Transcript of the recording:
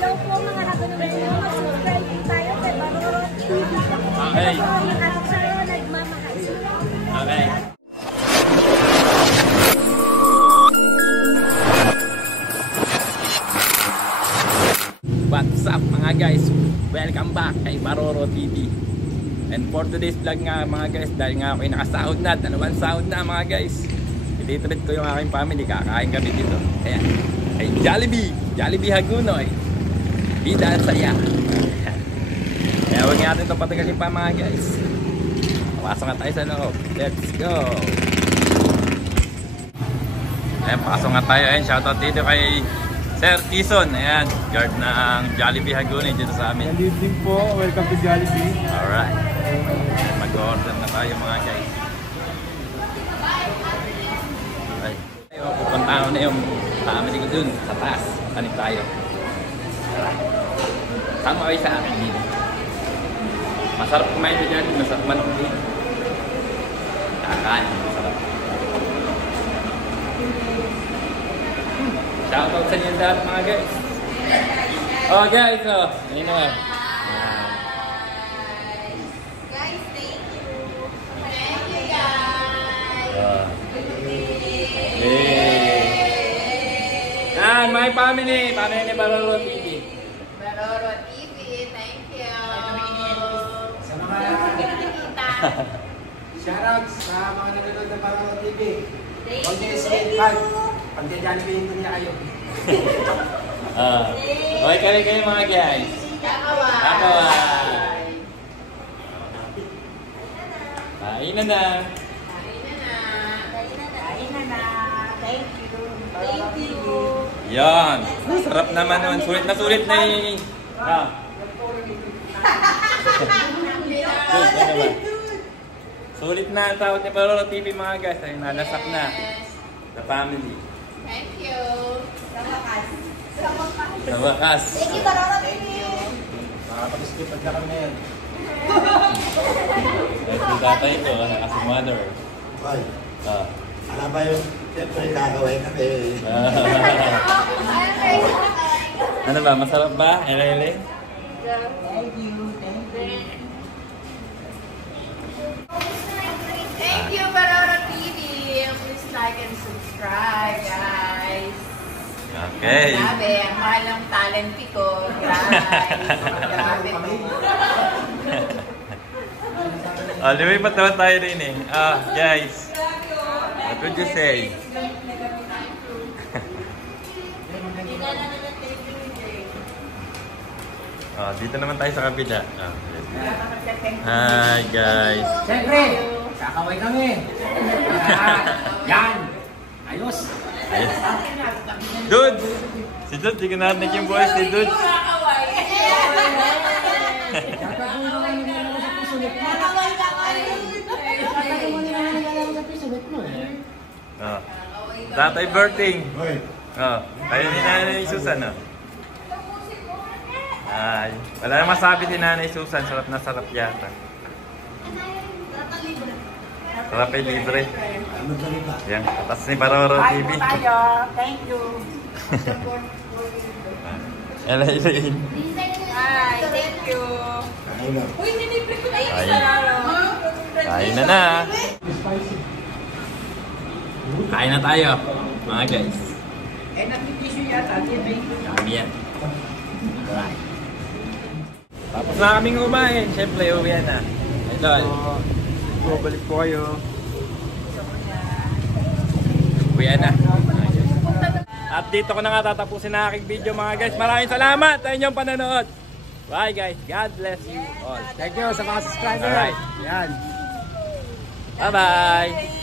Hello po mga kagunumen. Mag-subscribe po tayo kay Baroro TV. Okay. Ito po yung ating sa'yo nagmamahal. Okay. What's up mga guys? Welcome back kay Baroro TV. And for today's vlog nga mga guys, dahil nga ako'y nakasahod na, dalawang sahod na mga guys, i-treat ko yung aking family, kakain kami dito. Ayan, kay Jollibee Hagunoy, bida at saya. Kaya huwag natin ito patagalin pa mga guys. Pasok nga tayo sa loob. Let's go! Ayan, pasok nga tayo. Ayan, shoutout dito kay Sir Tison. Ayan, guard ng Jollibee Hagunoy dito sa amin. Good evening po. Welcome to Jollibee. Alright. Mag-order na tayo mga guys. Ay, pupunta ko na yung family ko dun sa taas. Kanin tayo. Tama kayo sa akin dito. Masarap kumain ko dyan. Masarap man ko dito. Kakain. Masarap. Shoutout sa inyo lahat mga guys. Oh guys, oh. Ayun naman. Guys, thank you. Thank you guys. Hey. Yan, my family. Family ni Baroro TV. Baroro TV, thank you. Sa mga shoutouts sa mga nanonood ng Baroro TV. Thank you. Pag-Jollibee ko niya kayo. Okay kayo mga guys. Kakaway. Kakaway. Kain na na. Thank you. Thank you. Yan. Sarap naman nun. Sulit na yung... Sulit na ang tawag ni Baroro TV mga guys. Ay nalasak na. The family. Thank you. Sa wakas. Thank you, Baroro TV. Makapag-skip na kami na yan. Dahil yung tatay ko, si mother. Ay, alam ba yung siyempre gagawin kami? Ano ba? Masarap ba? Ele? Thank you. Thank you, Baroro TV. Please like and subscribe, guys. Okay. Grabe, ang mahal ng talent ko, guys. Grabe po. Lumipat naman tayo rin eh. Guys. What would you say? Dito naman tayo sa kabila. Hi guys. Siyempre, kakaway kami. Yan. Ayos. Ayos. Dudes! Si Dudes, di ko narinig yung voice ni Dudes. Tatay Berting. Tayo ni Nanay Susan. Ay, wala na masabi si Nanay Susan. Sarap na sarap yata. Sarap ay libre. Yan, tapos ni Baroro TV. Thank you. Elaine. Hi, thank you. Thank you, Baroro. Kain na na. Kain na tayo, mga guys. Kami yan. Tapos na kaming kumain. Siyempre, uwi na. Idol. Balik po kayo. Uwi na. At dito ko na nga tatapusin na aking video mga guys. Maraming salamat sa inyong panonood. Bye guys. God bless you all. Thank you sa mga subscribers. Alright. Yan. Bye-bye.